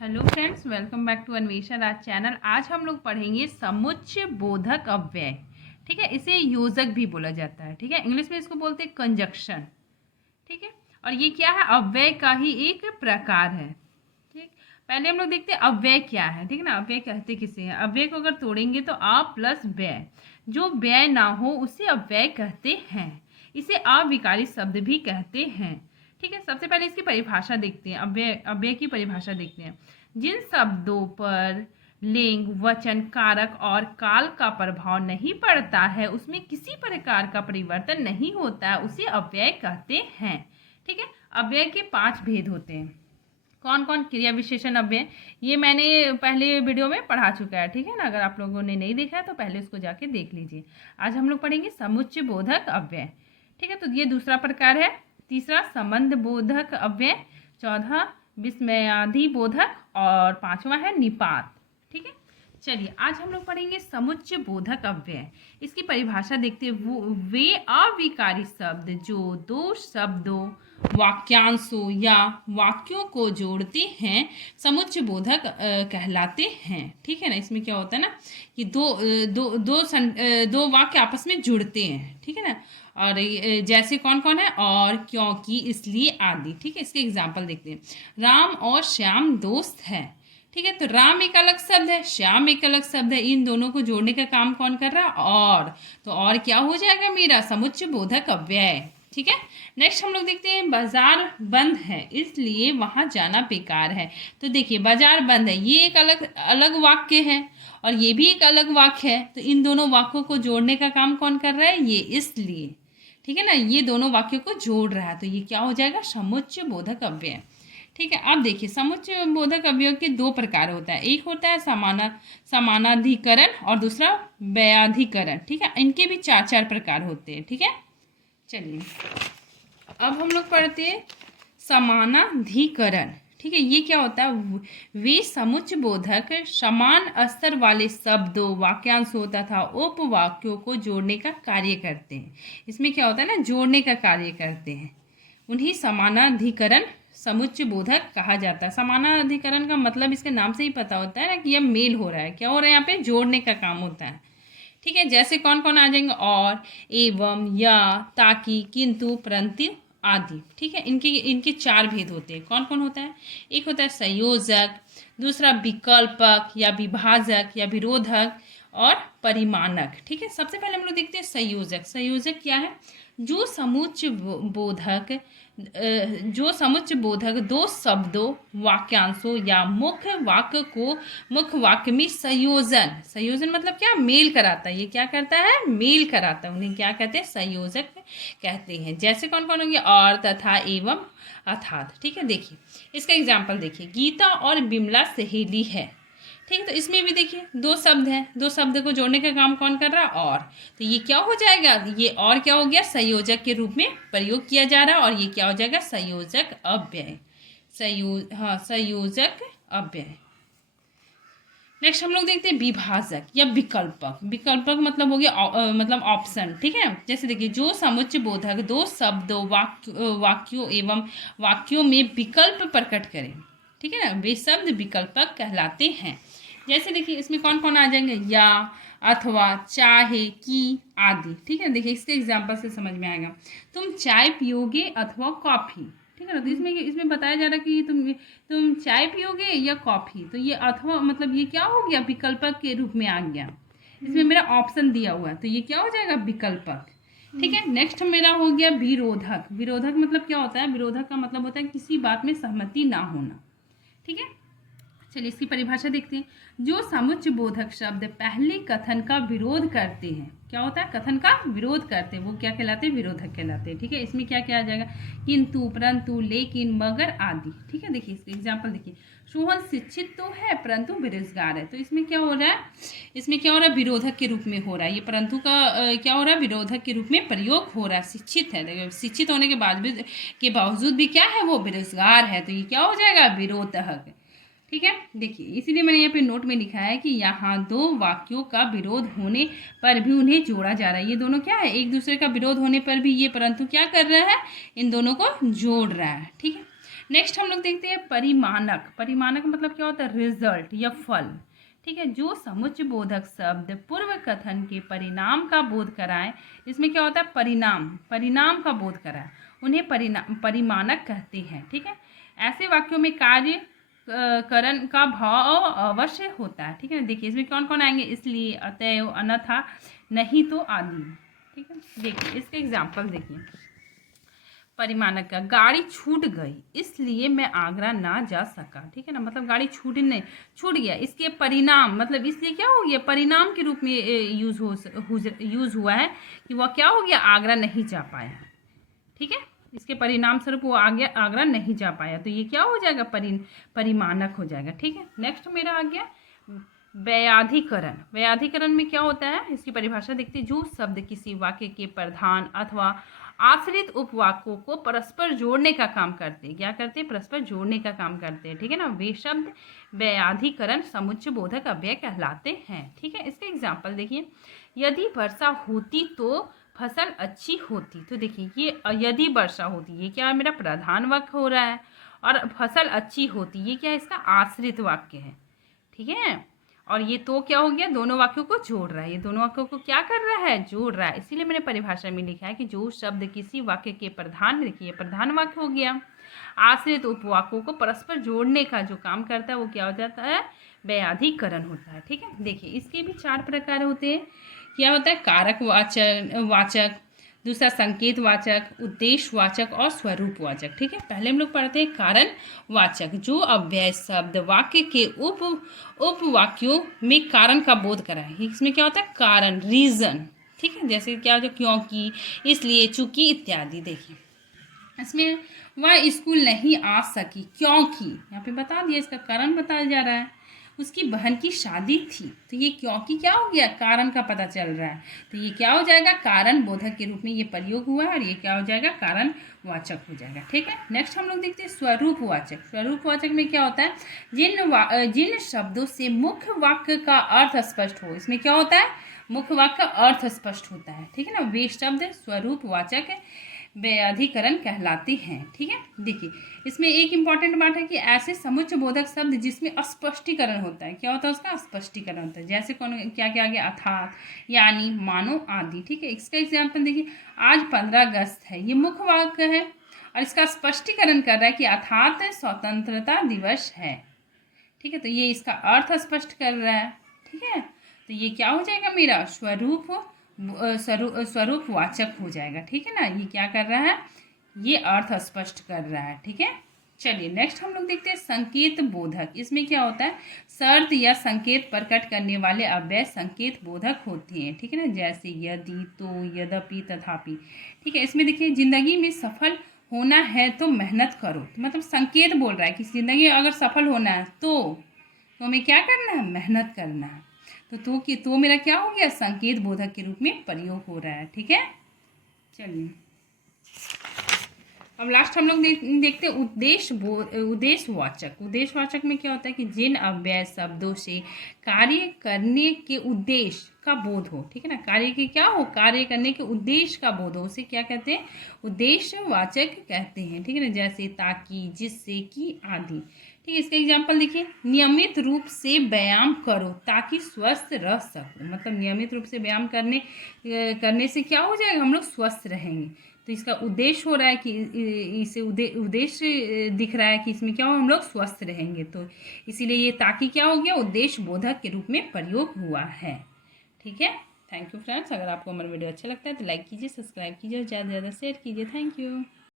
Hello friends, welcome back to Anvesha Raj channel. आज हम लोग पढ़ेंगे समुच्चय बोधक अव्यय। ठीक है, इसे योजक भी बोला जाता है। ठीक है, इंग्लिश में इसको बोलते हैं कंजक्शन। ठीक है, और ये क्या है? अव्यय का ही एक प्रकार है। ठीक, पहले हम लोग देखते हैं अव्यय क्या है। ठीक है ना, अव्यय कहते किसे हैं? अव्यय को अगर तोड़ेंगे तो अ प्लस व्यय, जो व्यय ना हो उसे अव्यय कहते हैं। इसे अविकारी शब्द भी कहते हैं। ठीक है, सबसे पहले इसकी परिभाषा देखते हैं। अव्यय अव्यय की परिभाषा देखते हैं। जिन शब्दों पर लिंग, वचन, कारक और काल का प्रभाव नहीं पड़ता है, उसमें किसी प्रकार का परिवर्तन नहीं होता है, उसे अव्यय कहते हैं। ठीक है, अव्यय के 5 भेद होते हैं। कौन कौन? क्रिया विशेषण अव्यय, ये मैंने पहले वीडियो में पढ़ा चुका है। ठीक है ना, अगर आप लोगों ने नहीं देखा है तो पहले उसको जाके देख लीजिए। आज हम लोग पढ़ेंगे समुच्चय बोधक अव्यय। ठीक है, तो ये दूसरा प्रकार है। तीसरा संबंध बोधक अव्यय, चौथा विस्मयादि बोधक और पांचवा है निपात। ठीक है, चलिए आज हम लोग पढ़ेंगे समुच्चय बोधक अव्यय। इसकी परिभाषा देखते हैं। वो वे अविकारी शब्द जो दो शब्दों, वाक्यांशों या वाक्यों को जोड़ते हैं, समुच्चय बोधक कहलाते हैं। ठीक है ना, इसमें क्या होता है ना कि दो वाक्य आपस में जुड़ते हैं। ठीक है ना, और जैसे कौन कौन है? और, क्योंकि, इसलिए आदि। ठीक है, इसके एग्जाम्पल देखते हैं। राम और श्याम दोस्त है। ठीक है, तो राम एक अलग शब्द है, श्याम एक अलग शब्द है। इन दोनों को जोड़ने का काम कौन कर रहा है? और। तो और क्या हो जाएगा मेरा? समुच्चय बोधक अव्यय। ठीक है, नेक्स्ट हम लोग देखते हैं। बाजार बंद है इसलिए वहां जाना बेकार है। तो देखिए, बाजार बंद है, ये एक अलग अलग वाक्य है और ये भी एक अलग वाक्य है। तो इन दोनों वाक्यों को जोड़ने का काम कौन कर रहा है? ये इसलिए। ठीक है ना, ये दोनों वाक्यों को जोड़ रहा है, तो ये क्या हो जाएगा? समुच्चय बोधक अव्यय। ठीक है, अब देखिए, समुच्चय बोधक अवयव के 2 प्रकार होता है। एक होता है समानाधिकरण और दूसरा व्ययाधिकरण। ठीक है, इनके भी 4 प्रकार होते हैं। ठीक है, चलिए अब हम लोग पढ़ते हैं समानाधिकरण। ठीक है, ये क्या होता है? वे समुच्चय बोधक समान स्तर वाले शब्दों, वाक्यांशों तथा उपवाक्यों को जोड़ने का कार्य करते हैं। इसमें क्या होता है ना, जोड़ने का कार्य करते हैं, उन्हीं समानाधिकरण समुच्चय बोधक कहा जाता है। समानाधिकरण का मतलब इसके नाम से ही पता होता है ना कि यह मेल हो रहा है। क्या हो रहा है? यहाँ पे जोड़ने का काम होता है। ठीक है, जैसे कौन कौन आ जाएंगे? और, एवं, या, ताकि, किंतु, परंतु आदि। ठीक है, इनके इनके 4 भेद होते हैं। कौन कौन होता है? एक होता है संयोजक, दूसरा विकल्पक या विभाजक या विरोधक और परिमाणक। ठीक है, सबसे पहले हम लोग देखते हैं संयोजक। संयोजक क्या है? जो समुच्चय बोधक दो शब्दों, वाक्यांशों या मुख्य वाक्य को मुख्य वाक्य में संयोजन मतलब क्या? मेल कराता है। ये क्या करता है? मेल कराता है। उन्हें क्या कहते हैं? संयोजक कहते हैं। जैसे कौन कौन होंगे? और, तथा, एवं, अर्थात। ठीक है, देखिए इसका एग्जाम्पल देखिए। गीता और बिमला सहेली है। ठीक है, तो इसमें भी देखिए 2 शब्द हैं, 2 शब्द को जोड़ने का काम कौन कर रहा है? और। तो ये क्या हो जाएगा? ये और क्या हो गया? संयोजक के रूप में प्रयोग किया जा रहा है, और ये क्या हो जाएगा? संयोजक अव्यय। संयोजक अव्यय। नेक्स्ट हम लोग देखते हैं विभाजक या विकल्पक। विकल्पक मतलब हो गया मतलब ऑप्शन। ठीक है, जैसे देखिए, जो समुच्चय बोधक 2 शब्दों, वाक्यों एवं वाक्यों में विकल्प प्रकट करें। ठीक है ना, वे शब्द विकल्पक कहलाते हैं। जैसे देखिए, इसमें कौन कौन आ जाएंगे? या, अथवा, चाहे, कि, आदि। ठीक है, देखिए इसके एग्जाम्पल से समझ में आएगा। तुम चाय पियोगे अथवा कॉफी। ठीक है ना, तो इसमें बताया जा रहा है कि तुम चाय पियोगे या कॉफी। तो ये अथवा मतलब ये क्या हो गया? विकल्पक के रूप में आ गया। इसमें मेरा ऑप्शन दिया हुआ है, तो ये क्या हो जाएगा? विकल्पक। ठीक है, नेक्स्ट मेरा हो गया विरोधक। विरोधक मतलब क्या होता है? विरोधक का मतलब होता है किसी बात में सहमति ना होना। ठीक है, चलिए इसकी परिभाषा देखते हैं। जो समुच्चय बोधक शब्द पहले कथन का विरोध करते हैं, क्या होता है? कथन का विरोध करते हैं, वो क्या कहलाते हैं? विरोधक कहलाते हैं। ठीक है, इसमें क्या क्या आ जाएगा? किंतु, परंतु, लेकिन, मगर आदि। ठीक है, देखिए इसके एग्जाम्पल देखिए। सोहन शिक्षित तो है परंतु बेरोजगार है। तो इसमें क्या हो रहा है? इसमें क्या हो रहा है? विरोधक के रूप में हो रहा है। ये परंतु का क्या हो रहा है? विरोधक के रूप में प्रयोग हो रहा है। शिक्षित है, देखिए शिक्षित होने के बावजूद भी क्या है? वो बेरोजगार है। तो ये क्या हो जाएगा? विरोधक। ठीक है, देखिए इसीलिए मैंने यहाँ पे नोट में लिखा है कि यहाँ 2 वाक्यों का विरोध होने पर भी उन्हें जोड़ा जा रहा है। ये दोनों क्या है? एक दूसरे का विरोध होने पर भी ये परंतु क्या कर रहा है? इन दोनों को जोड़ रहा है। ठीक है, नेक्स्ट हम लोग देखते हैं परिमानक। परिमानक मतलब क्या होता है? रिजल्ट या फल। ठीक है, जो समुच्चय बोधक शब्द पूर्व कथन के परिणाम का बोध कराएं, इसमें क्या होता है? परिणाम, परिणाम का बोध कराएं, उन्हें परिमानक कहते हैं। ठीक है, ऐसे वाक्यों में कार्य करण का भाव अवश्य होता है। ठीक है, देखिए इसमें कौन कौन आएंगे? इसलिए, अतएव, अन्यथा, नहीं तो, आदि। ठीक है, देखिए इसके एग्जाम्पल देखिए। परिमानक का, गाड़ी छूट गई इसलिए मैं आगरा ना जा सका। ठीक है ना, मतलब गाड़ी छूट गया, इसके परिणाम मतलब इसलिए क्या हो गया? परिणाम के रूप में यूज हुआ है कि वह क्या हो गया? आगरा नहीं जा पाया। ठीक है, इसके परिणाम स्वरूप वो आगरा नहीं जा पाया, तो ये क्या हो जाएगा? परिमानक हो जाएगा। ठीक है, नेक्स्ट मेरा आ गया व्याधिकरण। व्याधिकरण में क्या होता है? इसकी परिभाषा देखते हैं। जो शब्द किसी वाक्य के प्रधान अथवा आश्रित उपवाक्यों को परस्पर जोड़ने का काम करते हैं। क्या करते हैं? परस्पर जोड़ने का काम करते हैं। ठीक है ना, वे शब्द व्याधिकरण समुच्चय बोधक अव्यय कहलाते हैं। ठीक है, इसके एग्जाम्पल देखिए। यदि वर्षा होती तो फसल अच्छी होती। तो देखिए ये यदि वर्षा होती, ये क्या मेरा प्रधान वाक्य हो रहा है, और फसल अच्छी होती, ये क्या इसका आश्रित वाक्य है। ठीक है, और ये तो क्या हो गया? दोनों वाक्यों को जोड़ रहा है। ये दोनों वाक्यों को क्या कर रहा है? जोड़ रहा है। इसीलिए मैंने परिभाषा में लिखा है कि जो शब्द किसी वाक्य के प्रधान, देखिए प्रधान वाक्य हो गया, आश्रित उपवाक्यों को परस्पर जोड़ने का जो काम करता है वो क्या हो जाता है? व्याधिकरण होता है। ठीक है, देखिए इसके भी 4 प्रकार होते हैं। क्या होता है? कारक वाचक, दूसरा संकेत वाचक, उद्देश्य वाचक और स्वरूप वाचक। ठीक है, पहले हम लोग पढ़ते हैं कारण वाचक। जो अव्यय शब्द वाक्य के उपवाक्यों में कारण का बोध कराए। इसमें क्या होता है? कारण, रीजन। ठीक है, जैसे क्या होता है? क्योंकि, इसलिए, चूंकि इत्यादि। देखिए इसमें वह स्कूल नहीं आ सकी क्योंकि, यहाँ पे बता दिया, इसका कारण बताया जा रहा है। उसकी बहन की शादी थी, तो ये क्योंकि क्या हो गया? कारण का पता चल रहा है, तो ये क्या हो जाएगा? कारण बोधक के रूप में ये प्रयोग हुआ है, और ये क्या हो जाएगा? कारण वाचक हो जाएगा। ठीक है, नेक्स्ट हम लोग देखते हैं स्वरूप वाचक। स्वरूप वाचक में क्या होता है? जिन शब्दों से मुख्य वाक्य का अर्थ स्पष्ट हो। इसमें क्या होता है? मुख्य वाक्य का अर्थ स्पष्ट होता है। ठीक है ना, वे शब्द स्वरूप वाचक व्याधिकरण कहलाते हैं। ठीक है, देखिए इसमें एक इंपॉर्टेंट बात है कि ऐसे समुच्चय बोधक शब्द जिसमें स्पष्टीकरण होता है। क्या होता है? उसका स्पष्टीकरण होता है। जैसे कौन क्या क्या आ गया? अर्थात, यानी, मानो, आदि। ठीक है, इसका एग्जाम्पल देखिए। आज 15 अगस्त है, ये मुख्य वाक्य है, और इसका स्पष्टीकरण कर रहा है कि अर्थात स्वतंत्रता दिवस है। ठीक है, तो ये इसका अर्थ स्पष्ट कर रहा है। ठीक है, तो ये क्या हो जाएगा? मेरा स्वरूप वाचक हो जाएगा। ठीक है ना, ये क्या कर रहा है? ये अर्थ स्पष्ट कर रहा है। ठीक है, चलिए नेक्स्ट हम लोग देखते हैं संकेत बोधक। इसमें क्या होता है? शर्त या संकेत प्रकट करने वाले अव्यय संकेत बोधक होते हैं। ठीक है ना, जैसे यदि, तो, यद्यपि, तथापि। ठीक है, इसमें देखिए जिंदगी में सफल होना है तो मेहनत करो, तो मतलब संकेत बोल रहा है कि जिंदगी अगर सफल होना है तो हमें क्या करना है? मेहनत करना है। तो मेरा क्या हो गया? संकेत बोधक के रूप में प्रयोग हो रहा है। ठीक है, चलिए अब लास्ट हम लोग देखते हैं उद्देश्य वाचक। उद्देश्य वाचक में क्या होता है कि जिन अव्यय शब्दों से कार्य करने के उद्देश्य का बोध हो। ठीक है ना, कार्य के क्या हो? कार्य करने के उद्देश्य का बोध हो, उसे क्या कहते हैं? उद्देश्य वाचक कहते हैं। ठीक है ना, जैसे ताकि, जिससे कि, आदि। ठीक है, इसका एग्जाम्पल देखिए। नियमित रूप से व्यायाम करो ताकि स्वस्थ रह सको। मतलब नियमित रूप से व्यायाम करने से क्या हो जाएगा? हम लोग स्वस्थ रहेंगे। तो इसका उद्देश्य हो रहा है कि इसे उद्देश्य दिख रहा है कि इसमें क्या हो? हम लोग स्वस्थ रहेंगे। तो इसीलिए ये ताकि क्या हो गया? उद्देश्य बोधक के रूप में प्रयोग हुआ है। ठीक है, थैंक यू फ्रेंड्स। अगर आपको हमारा वीडियो अच्छा लगता है तो लाइक कीजिए, सब्सक्राइब कीजिए और ज़्यादा से ज़्यादा शेयर कीजिए। Thank you.